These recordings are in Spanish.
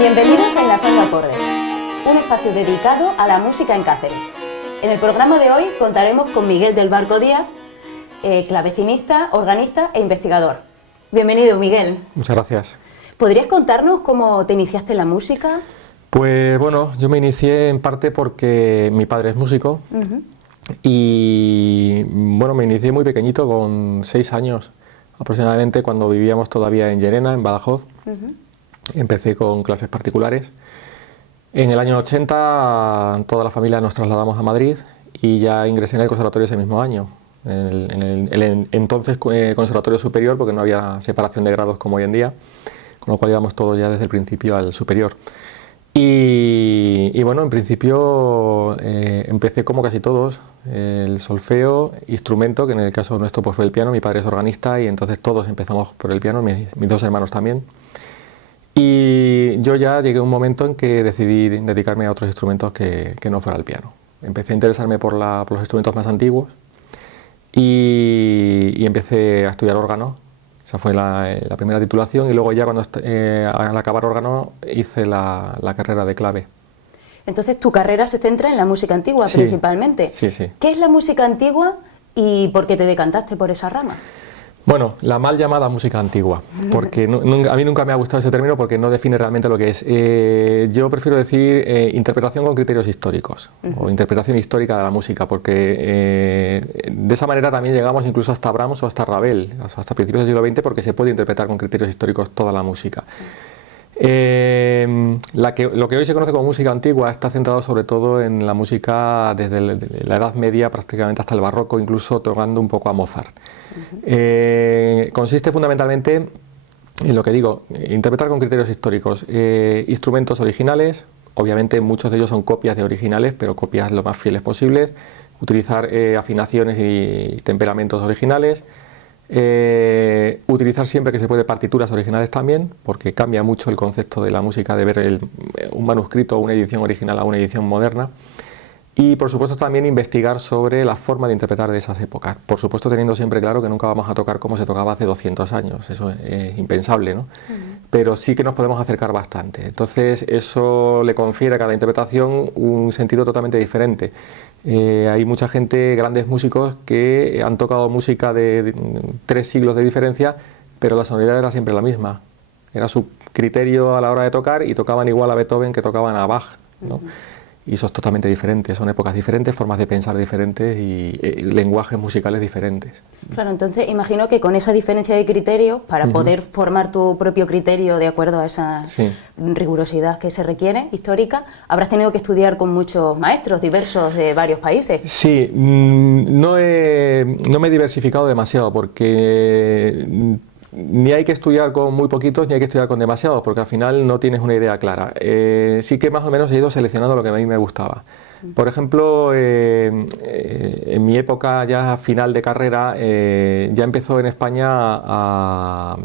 Bienvenidos a Enlazando Acordes, un espacio dedicado a la música en Cáceres. En el programa de hoy contaremos con Miguel del Barco Díaz, clavecinista, organista e investigador. Bienvenido, Miguel. Muchas gracias. ¿Podrías contarnos cómo te iniciaste en la música? Pues bueno, yo me inicié en parte porque mi padre es músico y bueno, me inicié muy pequeñito, con 6 años aproximadamente, cuando vivíamos todavía en Llerena, en Badajoz. Empecé con clases particulares. En el año 80 toda la familia nos trasladamos a Madrid y ya ingresé en el conservatorio ese mismo año, en el entonces conservatorio superior, porque no había separación de grados como hoy en día, con lo cual íbamos todos ya desde el principio al superior. Y bueno, en principio empecé como casi todos, el solfeo, instrumento, que en el caso nuestro pues fue el piano. Mi padre es organista y entonces todos empezamos por el piano, mis 2 hermanos también. Y yo ya llegué a un momento en que decidí dedicarme a otros instrumentos que no fuera el piano. Empecé a interesarme por los instrumentos más antiguos y empecé a estudiar órgano. Esa fue la primera titulación, y luego ya cuando al acabar órgano hice la carrera de clave. Entonces tu carrera se centra en la música antigua, sí, principalmente. Sí, sí. ¿Qué es la música antigua y por qué te decantaste por esa rama? Bueno, la mal llamada música antigua, porque a mí nunca me ha gustado ese término porque no define realmente lo que es. Yo prefiero decir interpretación con criterios históricos, o interpretación histórica de la música, porque de esa manera también llegamos incluso hasta Brahms o hasta Ravel, hasta principios del siglo XX, porque se puede interpretar con criterios históricos toda la música. Lo que hoy se conoce como música antigua está centrado sobre todo en la música desde la Edad Media prácticamente hasta el Barroco, incluso tocando un poco a Mozart. Consiste fundamentalmente en lo que digo, interpretar con criterios históricos instrumentos originales. Obviamente muchos de ellos son copias de originales, pero copias lo más fieles posibles. Utilizar afinaciones y temperamentos originales. Utilizar siempre que se puede partituras originales también, porque cambia mucho el concepto de la música de ver un manuscrito o una edición original a una edición moderna. Y por supuesto también investigar sobre la forma de interpretar de esas épocas, por supuesto teniendo siempre claro que nunca vamos a tocar como se tocaba hace 200 años, eso es impensable, ¿no? Pero sí que nos podemos acercar bastante. Entonces eso le confiere a cada interpretación un sentido totalmente diferente. Hay mucha gente, grandes músicos, que han tocado música de 3 siglos de diferencia, pero la sonoridad era siempre la misma. Era su criterio a la hora de tocar y tocaban igual a Beethoven que tocaban a Bach, ¿no? Y eso es totalmente diferente, son épocas diferentes, formas de pensar diferentes y lenguajes musicales diferentes. Claro, entonces imagino que con esa diferencia de criterios, para poder formar tu propio criterio de acuerdo a esa rigurosidad que se requiere, histórica, habrás tenido que estudiar con muchos maestros diversos de varios países. Sí, no me he diversificado demasiado porque ni hay que estudiar con muy poquitos ni hay que estudiar con demasiados, porque al final no tienes una idea clara. Sí que más o menos he ido seleccionando lo que a mí me gustaba. Por ejemplo, en mi época ya final de carrera, ya empezó en España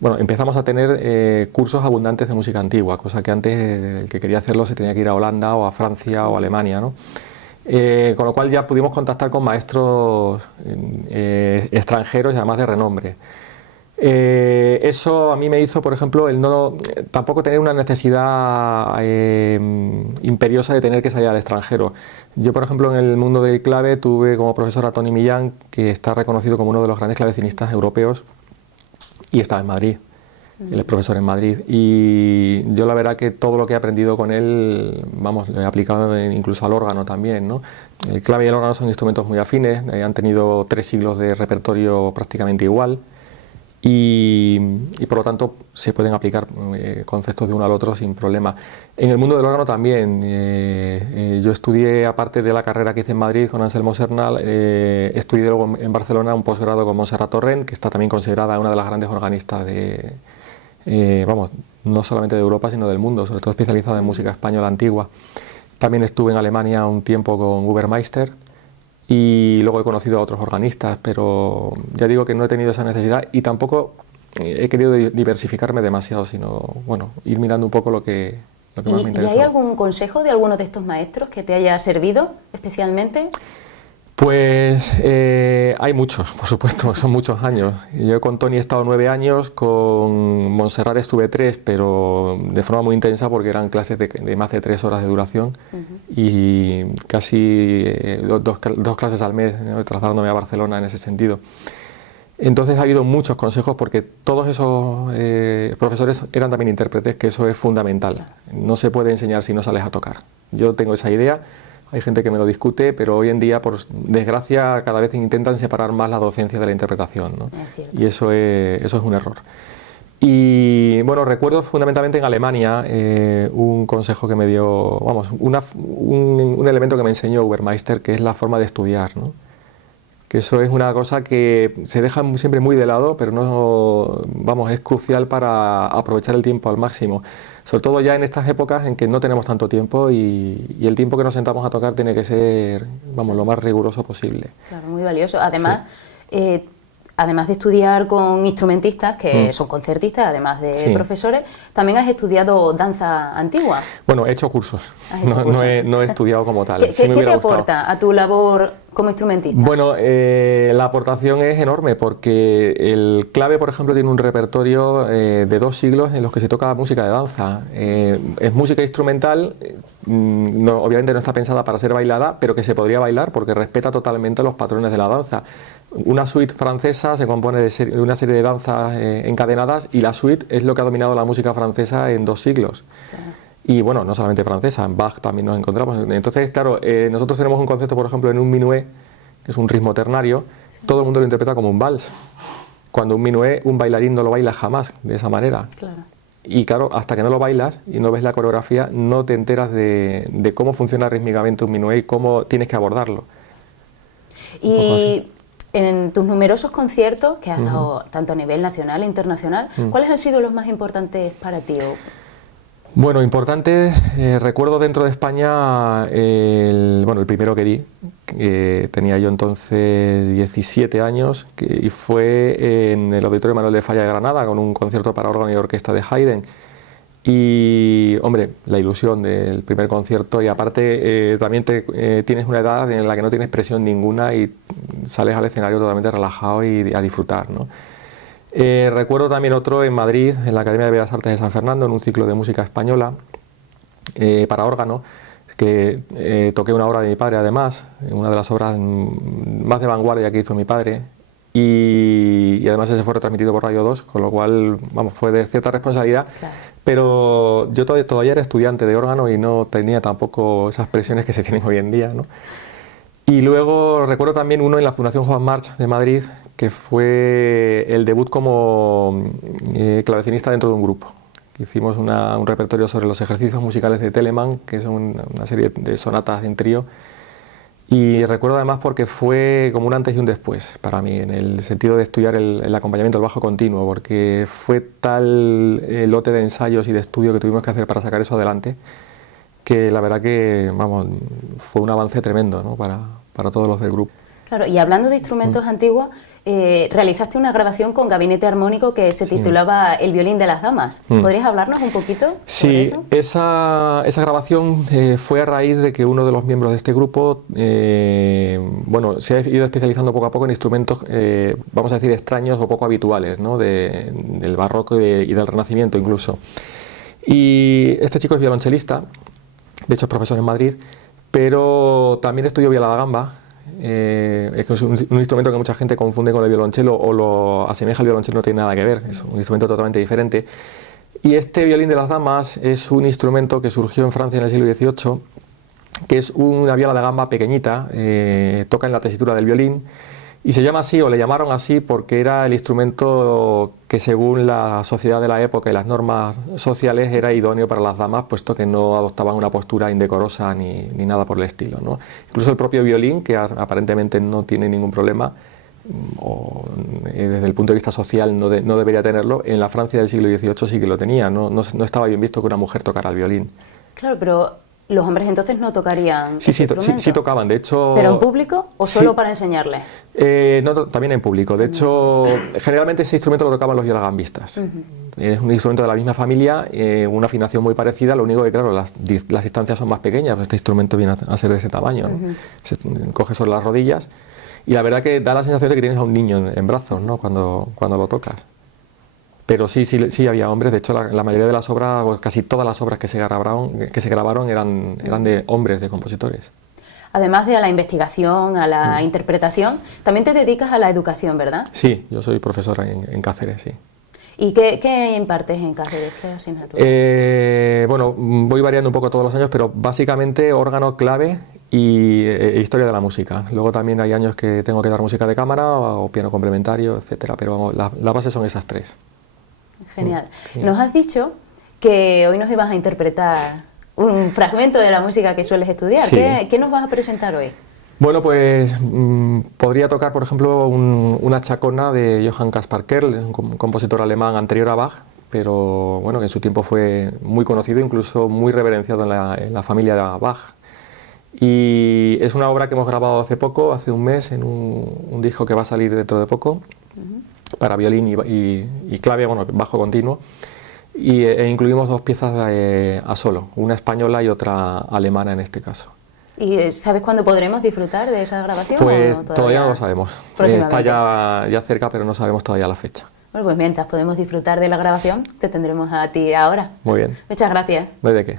bueno, empezamos a tener cursos abundantes de música antigua, cosa que antes el que quería hacerlo se tenía que ir a Holanda o a Francia o a Alemania, ¿no? Con lo cual ya pudimos contactar con maestros extranjeros y además de renombre. Eso a mí me hizo, por ejemplo, tampoco tener una necesidad imperiosa de tener que salir al extranjero. Yo, por ejemplo, en el mundo del clave tuve como profesor a Tony Millán, que está reconocido como uno de los grandes clavecinistas europeos, y estaba en Madrid. Él es profesor en Madrid, y yo la verdad que todo lo que he aprendido con él, vamos, lo he aplicado incluso al órgano también, ¿no? El clave y el órgano son instrumentos muy afines, han tenido 3 siglos de repertorio prácticamente igual. Y por lo tanto se pueden aplicar conceptos de uno al otro sin problema. En el mundo del órgano también, yo estudié, aparte de la carrera que hice en Madrid con Anselmo Sernal, estudié luego en Barcelona un posgrado con Montserrat Torrent, que está también considerada una de las grandes organistas vamos, no solamente de Europa sino del mundo, sobre todo especializada en música española antigua. También estuve en Alemania un tiempo con Hubermeister. Y luego he conocido a otros organistas, pero ya digo que no he tenido esa necesidad y tampoco he querido diversificarme demasiado, sino bueno, ir mirando un poco lo que más me interesa. ¿Y hay algún consejo de alguno de estos maestros que te haya servido especialmente? Pues hay muchos, por supuesto, son muchos años. Yo con Tony he estado 9 años, con Montserrat estuve 3, pero de forma muy intensa porque eran clases de más de 3 horas de duración y casi dos clases al mes, ¿no? Trasladándome a Barcelona en ese sentido. Entonces ha habido muchos consejos porque todos esos profesores eran también intérpretes, que eso es fundamental. No se puede enseñar si no sales a tocar. Yo tengo esa idea. Hay gente que me lo discute, pero hoy en día, por desgracia, cada vez intentan separar más la docencia de la interpretación, ¿no? Y eso es un error. Y bueno, recuerdo fundamentalmente en Alemania un consejo que me dio, vamos, un elemento que me enseñó Ubermeister, que es la forma de estudiar, ¿no? Que eso es una cosa que se deja siempre muy de lado, pero no, vamos, es crucial para aprovechar el tiempo al máximo. Sobre todo ya en estas épocas en que no tenemos tanto tiempo y el tiempo que nos sentamos a tocar tiene que ser, vamos, lo más riguroso posible. Claro, muy valioso. Además, sí. Además de estudiar con instrumentistas, que son concertistas, además de profesores, también has estudiado danza antigua. Bueno, he hecho cursos, no he estudiado como tal. ¿Qué te aporta a tu labor como instrumentista? Bueno, la aportación es enorme porque el clave, por ejemplo, tiene un repertorio de 2 siglos en los que se toca música de danza. Es música instrumental, obviamente no está pensada para ser bailada, pero que se podría bailar porque respeta totalmente los patrones de la danza. Una suite francesa se compone de una serie de danzas encadenadas y la suite es lo que ha dominado la música francesa en 2 siglos. Claro. Y bueno, no solamente francesa, en Bach también nos encontramos. Entonces, claro, nosotros tenemos un concepto, por ejemplo, en un minué, que es un ritmo ternario, todo el mundo lo interpreta como un vals. Cuando un minué, un bailarín no lo baila jamás de esa manera. Claro. Y claro, hasta que no lo bailas y no ves la coreografía, no te enteras de cómo funciona rítmicamente un minué y cómo tienes que abordarlo. Y en tus numerosos conciertos que has dado tanto a nivel nacional e internacional, ¿cuáles han sido los más importantes para ti? Bueno, importantes, recuerdo dentro de España el primero que di, que tenía yo entonces 17 años, y fue en el Auditorio Manuel de Falla de Granada con un concierto para órgano y orquesta de Haydn. Y, hombre, la ilusión del primer concierto y aparte también tienes una edad en la que no tienes presión ninguna y sales al escenario totalmente relajado y a disfrutar, ¿no? Recuerdo también otro en Madrid, en la Academia de Bellas Artes de San Fernando, en un ciclo de música española para órgano, que toqué una obra de mi padre además, una de las obras más de vanguardia que hizo mi padre. Y además ese fue retransmitido por Radio 2, con lo cual, vamos, fue de cierta responsabilidad. Claro. Pero yo todavía era estudiante de órgano y no tenía tampoco esas presiones que se tienen hoy en día, ¿no? Y luego recuerdo también uno en la Fundación Juan March de Madrid, que fue el debut como clavecinista dentro de un grupo. Hicimos un repertorio sobre los ejercicios musicales de Telemann, que es una serie de sonatas en trío. Y recuerdo además porque fue como un antes y un después para mí, en el sentido de estudiar el acompañamiento, el bajo continuo, porque fue tal el lote de ensayos y de estudio que tuvimos que hacer para sacar eso adelante, que la verdad que, vamos, fue un avance tremendo, ¿no? para todos los del grupo. Claro, y hablando de instrumentos antiguos, realizaste una grabación con gabinete armónico que se titulaba El violín de las damas. ¿Podrías hablarnos un poquito sobre eso? Sí, esa grabación fue a raíz de que uno de los miembros de este grupo se ha ido especializando poco a poco en instrumentos, vamos a decir, extraños o poco habituales, ¿no? Del barroco y del Renacimiento incluso. Y este chico es violonchelista, de hecho es profesor en Madrid, pero también estudió viola da gamba. Es un instrumento que mucha gente confunde con el violonchelo o lo asemeja al violonchelo, no tiene nada que ver, es un instrumento totalmente diferente. Y este violín de las damas es un instrumento que surgió en Francia en el siglo XVIII, que es una viola da gamba pequeñita, toca en la tesitura del violín, y se llama así, o le llamaron así, porque era el instrumento que según la sociedad de la época y las normas sociales era idóneo para las damas, puesto que no adoptaban una postura indecorosa ni nada por el estilo, ¿no? Incluso el propio violín, que aparentemente no tiene ningún problema, o desde el punto de vista social no debería tenerlo, en la Francia del siglo XVIII sí que lo tenía, no estaba bien visto que una mujer tocara el violín. Claro, pero Los hombres entonces no tocarían Sí, ese sí, instrumento. sí tocaban, de hecho... ¿Pero en público o Sí. solo para enseñarles? No, también en público. De hecho, generalmente ese instrumento lo tocaban los violagambistas. Es un instrumento de la misma familia, una afinación muy parecida, lo único que, claro, las distancias son más pequeñas. Este instrumento viene a ser de ese tamaño, ¿no? Se coge sobre las rodillas y la verdad que da la sensación de que tienes a un niño en brazos, ¿no? Cuando lo tocas. Pero sí había hombres. De hecho, la mayoría de las obras, o casi todas las obras que se grabaron eran de hombres, de compositores. Además de a la investigación, a la interpretación, también te dedicas a la educación, ¿verdad? Sí, yo soy profesor en Cáceres, sí. ¿Y qué impartes en Cáceres? ¿Qué asignatura? Bueno, voy variando un poco todos los años, pero básicamente órgano, clave y historia de la música. Luego también hay años que tengo que dar música de cámara o piano complementario, etcétera. Pero vamos, la base son esas tres. Genial. Sí. Nos has dicho que hoy nos ibas a interpretar un fragmento de la música que sueles estudiar. Sí. ¿Qué nos vas a presentar hoy? Bueno, pues podría tocar, por ejemplo, una chacona de Johann Caspar Kerl, un compositor alemán anterior a Bach, pero bueno, que en su tiempo fue muy conocido, incluso muy reverenciado en la familia de Bach. Y es una obra que hemos grabado hace un mes, en un disco que va a salir dentro de poco, para violín y clave, bueno, bajo continuo. E incluimos dos piezas a solo, una española y otra alemana en este caso. ¿Y sabes cuándo podremos disfrutar de esa grabación? Pues todavía no lo sabemos. Está ya cerca, pero no sabemos todavía la fecha. Bueno, pues mientras podemos disfrutar de la grabación, te tendremos a ti ahora. Muy bien. Muchas gracias. No hay de qué.